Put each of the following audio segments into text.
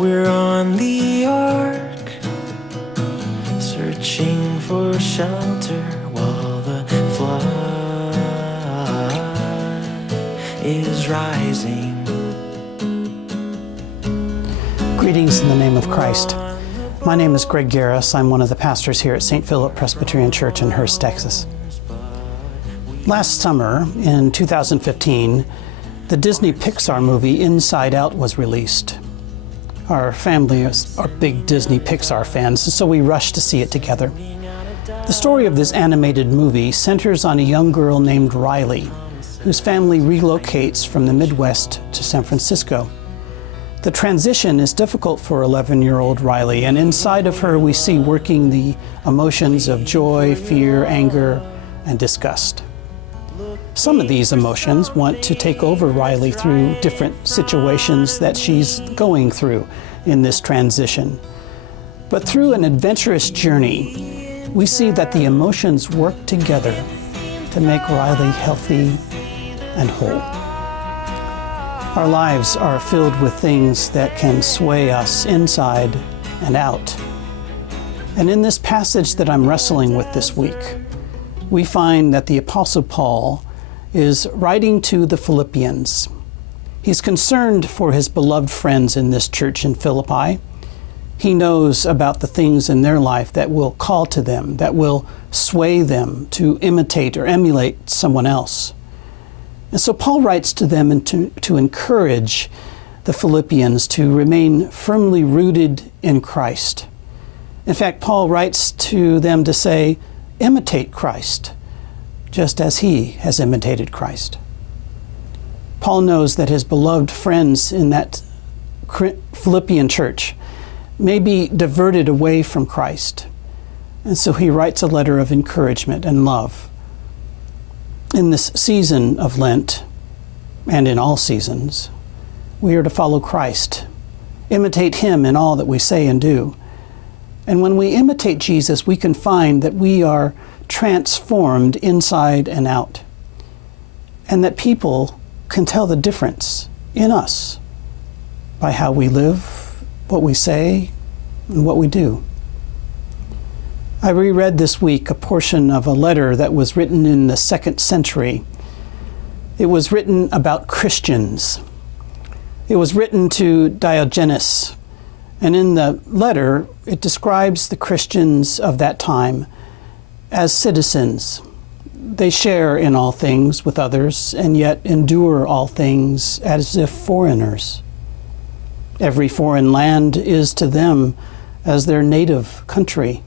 We're on the ark, searching for shelter while the flood is rising. Greetings in the name of Christ. My name is Garis. I'm one of the pastors here at St. Philip Presbyterian Church in Hurst, Texas. Last summer, in 2015, the Disney Pixar movie Inside Out was released. Our family are big Disney Pixar fans, so we rushed to see it together. The story of this animated movie centers on a young girl named Riley, whose family relocates from the Midwest to San Francisco. The transition is difficult for 11-year-old Riley, and inside of her we see working the emotions of joy, fear, anger, and disgust. Some of these emotions want to take over Riley through different situations that she's going through in this transition. But through an adventurous journey, we see that the emotions work together to make Riley healthy and whole. Our lives are filled with things that can sway us inside and out. And in this passage that I'm wrestling with this week, we find that the Apostle Paul is writing to the Philippians. He's concerned for his beloved friends in this church in Philippi. He knows about the things in their life that will call to them, that will sway them to imitate or emulate someone else. And so Paul writes to them and to encourage the Philippians to remain firmly rooted in Christ. In fact, Paul writes to them to say, imitate Christ, just as he has imitated Christ. Paul knows that his beloved friends in that Philippian church may be diverted away from Christ. And so he writes a letter of encouragement and love. In this season of Lent, and in all seasons, we are to follow Christ, imitate him in all that we say and do. And when we imitate Jesus, we can find that we are transformed inside and out, and that people can tell the difference in us by how we live, what we say, and what we do. I reread this week a portion of a letter that was written in the 2nd century. It was written about Christians. It was written to Diogenes, and in the letter it describes the Christians of that time as citizens. They share in all things with others and yet endure all things as if foreigners. Every foreign land is to them as their native country,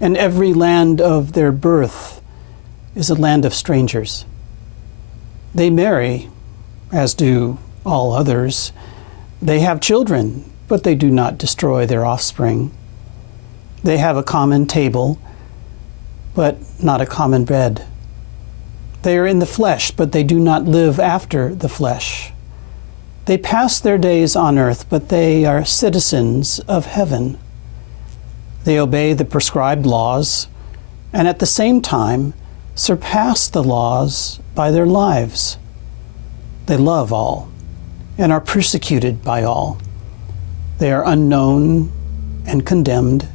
and every land of their birth is a land of strangers. They marry, as do all others. They have children, but they do not destroy their offspring. They have a common table, but not a common bed. They are in the flesh, but they do not live after the flesh. They pass their days on earth, but they are citizens of heaven. They obey the prescribed laws, and at the same time surpass the laws by their lives. They love all, and are persecuted by all. They are unknown and condemned.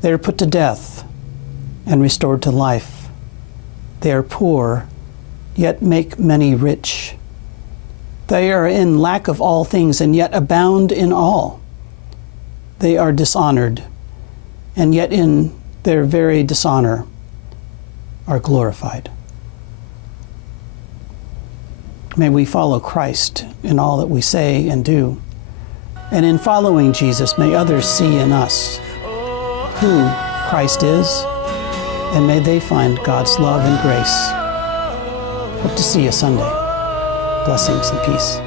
They are put to death and restored to life. They are poor, yet make many rich. They are in lack of all things, and yet abound in all. They are dishonored, and yet in their very dishonor are glorified. May we follow Christ in all that we say and do. And in following Jesus, may others see in us who Christ is, and may they find God's love and grace. Hope to see you Sunday. Blessings and peace.